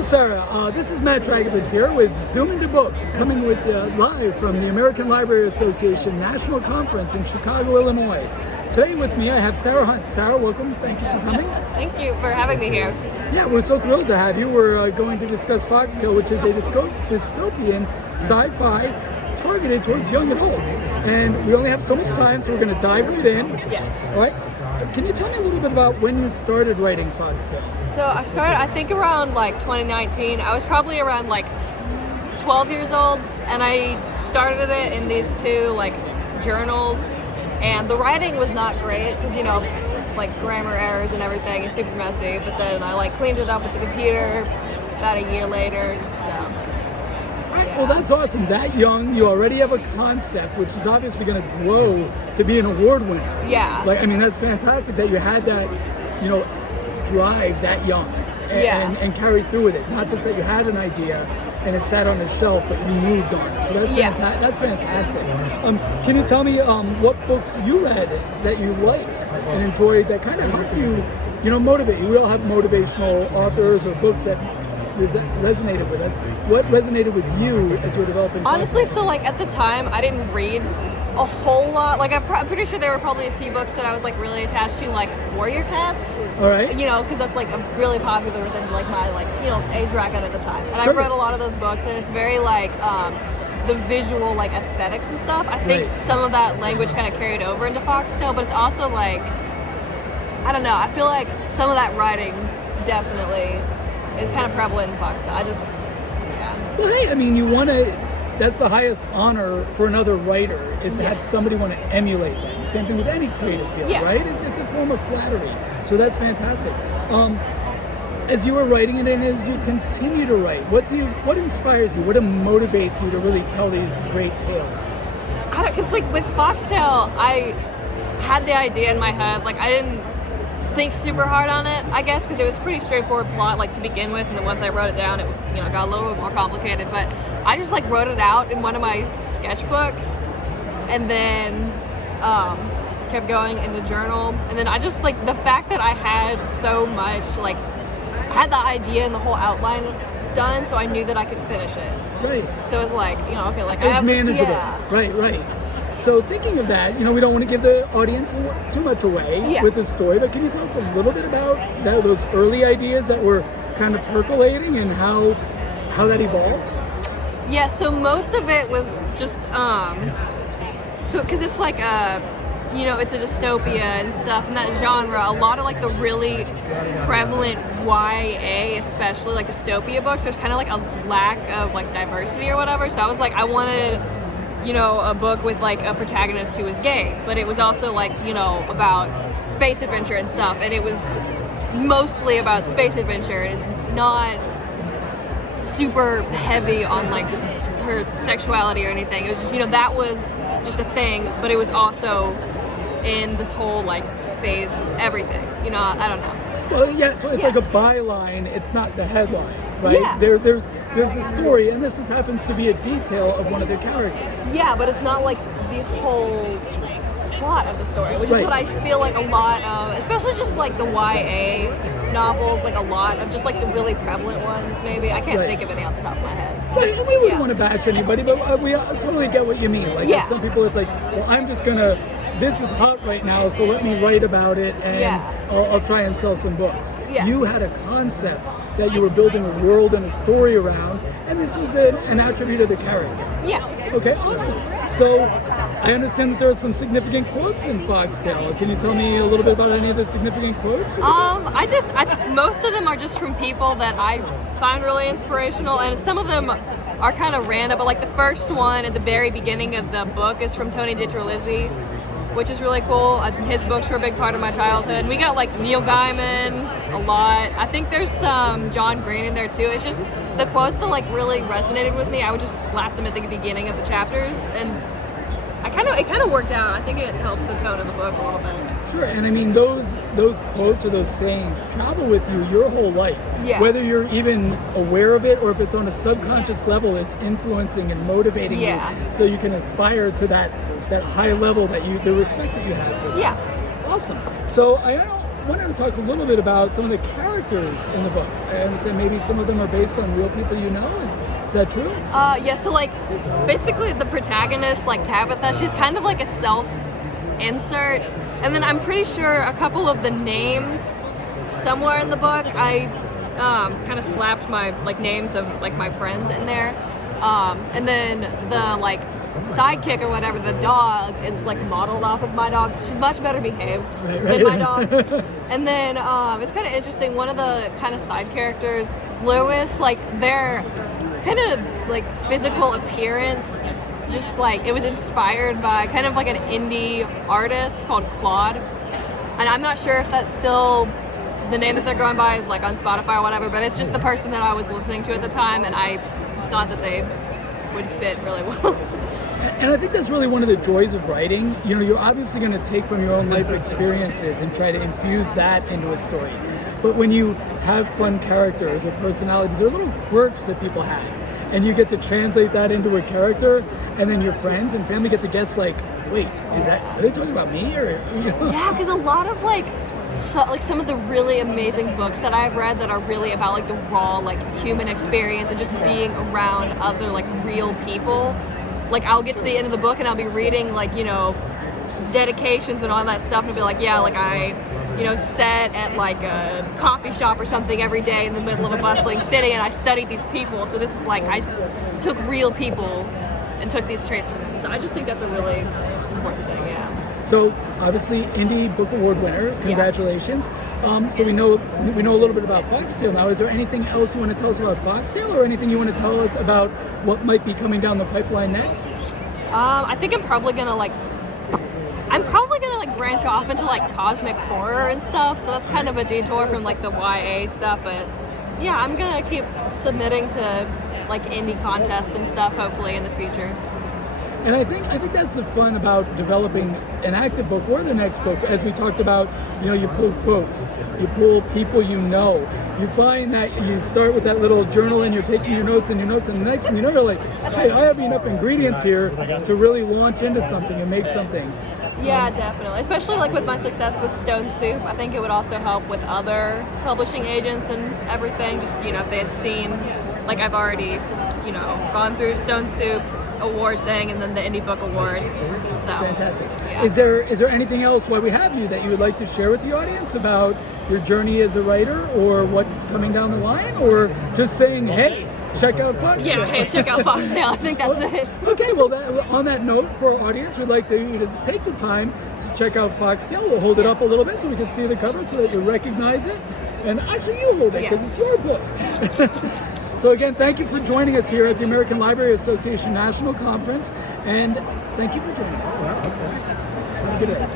Hello, Sarah. This is Matt Dragovitz here with Zoom Into Books, coming with live from the American Library Association National Conference in Chicago, Illinois. Today with me, I have Sarah Hunt. Sarah, welcome. Thank you for coming. Thank you for having me here. Yeah, we're so thrilled to have you. We're going to discuss Foxtale, which is a dystopian sci-fi targeted towards young adults. And we only have so much time, so we're going to dive right in. Yeah. All right. Can you tell me a little bit about when you started writing Foxtale? So I started, I think around like 2019. I was probably around like 12 years old, and I started it in these two like journals. And the writing was not great because, you know, like grammar errors and everything is super messy. But then I like cleaned it up with the computer about a year later. So. Yeah. Well, that's awesome. That young, you already have a concept, which is obviously going to grow to be an award winner. Yeah. Like, I mean, that's fantastic that you had that, you know, drive that young and carried through with it. Not just that you had an idea and it sat on the shelf, but you moved on it. So that's that's fantastic. Can you tell me what books you read that you liked and enjoyed that kind of helped you, you know, motivate you? We all have motivational authors or books that resonated with us. What resonated with you as you were developing? Honestly, so like at the time, I didn't read a whole lot. Like I'm pretty sure there were probably a few books that I was like really attached to, like Warrior Cats. All right. You know, because that's like really popular within like my like age bracket at the time. And Sure. I read a lot of those books, and it's very like the visual like aesthetics and stuff. I think some of that language kind of carried over into Foxtale, but it's also like I don't know. I feel like some of that writing definitely is kind of prevalent in Foxtale. Well, hey, I mean, you want to. That's the highest honor for another writer is to have somebody want to emulate them. Same thing with any creative field, right? It's a form of flattery. So that's fantastic. As you were writing it and as you continue to write, what inspires you? What motivates you to really tell these great tales? Because like with Foxtale, I had the idea in my head. Like I didn't think super hard on it, I guess, because it was a pretty straightforward plot like to begin with, and then once I wrote it down, it got a little bit more complicated. But I just like wrote it out in one of my sketchbooks, and then kept going in the journal. And then I just like the fact that I had so much like I had the idea and the whole outline done, so I knew that I could finish it. Right. So it was like okay, like it was I have manageable. This, Right. So thinking of that, we don't want to give the audience too much away with this story, but can you tell us a little bit about those early ideas that were kind of percolating and how that evolved? Yeah, so most of it was just, because it's like it's a dystopia and stuff, and that genre, a lot of like the really prevalent YA, especially like dystopia books, there's kind of like a lack of like diversity or whatever, so I was like, I wanted a book with like a protagonist who was gay, but it was also like, about space adventure and stuff, and it was mostly about space adventure and not super heavy on like her sexuality or anything. It was just, that was just a thing, but it was also in this whole like space everything, I don't know. Well, yeah, so it's like a byline, it's not the headline, right? Yeah. There's a story, and this just happens to be a detail of one of their characters. Yeah, but it's not like the whole plot of the story, which is what I feel like a lot of, especially just like the YA novels, like a lot of just like the really prevalent ones, maybe. I can't think of any off the top of my head. Right, and we wouldn't want to bash anybody, but we totally get what you mean. Like some people, it's like, well, I'm just gonna. This is hot right now, so let me write about it, and I'll try and sell some books. Yeah. You had a concept that you were building a world and a story around, and this was an attribute of the character. Yeah. Okay, awesome. So I understand that there are some significant quotes in Foxtale. Can you tell me a little bit about any of the significant quotes? Most of them are just from people that I find really inspirational, and some of them are kind of random, but like the first one at the very beginning of the book is from Tony DiTerlizzi, which is really cool. His books were a big part of my childhood. We got like Neil Gaiman a lot. I think there's some John Green in there too. It's just the quotes that like really resonated with me, I would just slap them at the beginning of the chapters, and it kind of worked out. I think it helps the tone of the book a little bit. Sure, and I mean those quotes or those sayings travel with you your whole life. Yeah. Whether you're even aware of it or if it's on a subconscious level, it's influencing and motivating you, so you can aspire to that high level the respect that you have for them. Yeah. Awesome. So wanted to talk a little bit about some of the characters in the book. I understand maybe some of them are based on real people you know. Is that true? Yeah, so like basically the protagonist, like Tabitha, she's kind of like a self-insert. And then I'm pretty sure a couple of the names somewhere in the book, I kind of slapped my like names of like my friends in there. And then the like sidekick or whatever, the dog, is like modeled off of my dog. She's much better behaved than my dog. And then it's kind of interesting, one of the kind of side characters, Lewis, like their kind of like physical appearance, just like it was inspired by kind of like an indie artist called Claude. And I'm not sure if that's still the name that they're going by, like on Spotify or whatever, but it's just the person that I was listening to at the time, and I thought that they would fit really well. And I think that's really one of the joys of writing. You know, you're obviously going to take from your own life experiences and try to infuse that into a story. But when you have fun characters or personalities or little quirks that people have, and you get to translate that into a character, and then your friends and family get to guess, like, wait, are they talking about me? Or you know? Yeah, because a lot of like some of the really amazing books that I've read that are really about like the raw like human experience and just being around other like real people. Like I'll get to the end of the book and I'll be reading like, you know, dedications and all that stuff, and I'll be like, yeah, like I, you know, sat at like a coffee shop or something every day in the middle of a bustling city and I studied these people. So this is like, I took real people and took these traits from them. So I just think that's a really important thing, yeah. So obviously Indie Book Award winner, congratulations. So we know a little bit about Foxtale now. Is there anything else you want to tell us about Foxtale, or anything you want to tell us about what might be coming down the pipeline next? I think I'm probably gonna branch off into like cosmic horror and stuff. So that's kind of a detour from like the YA stuff, but yeah, I'm gonna keep submitting to like indie contests and stuff hopefully in the future. And I think that's the fun about developing an active book or the next book. As we talked about, you know, you pull quotes, you pull people you know. You find that you start with that little journal and you're taking your notes, and the next thing you know, you're like, hey, I have enough ingredients here to really launch into something and make something. Yeah, definitely. Especially like with my success with Stone Soup, I think it would also help with other publishing agents and everything. Just, you know, if they had seen, like I've already, you know, gone through Stone Soup's award thing and then the Indie Book Award. So fantastic. Yeah. Is there anything else while we have you that you would like to share with the audience about your journey as a writer, or what's coming down the line, or just saying, hey, check out Foxtale? Yeah, hey, check out Foxtale. I think that's it. Okay, well, on that note, for our audience, we'd like you to take the time to check out Foxtale. We'll hold it up a little bit so we can see the cover so that you recognize it. And actually, you hold it because it's your book. So again, thank you for joining us here at the American Library Association National Conference, and thank you for joining us. Have a good day.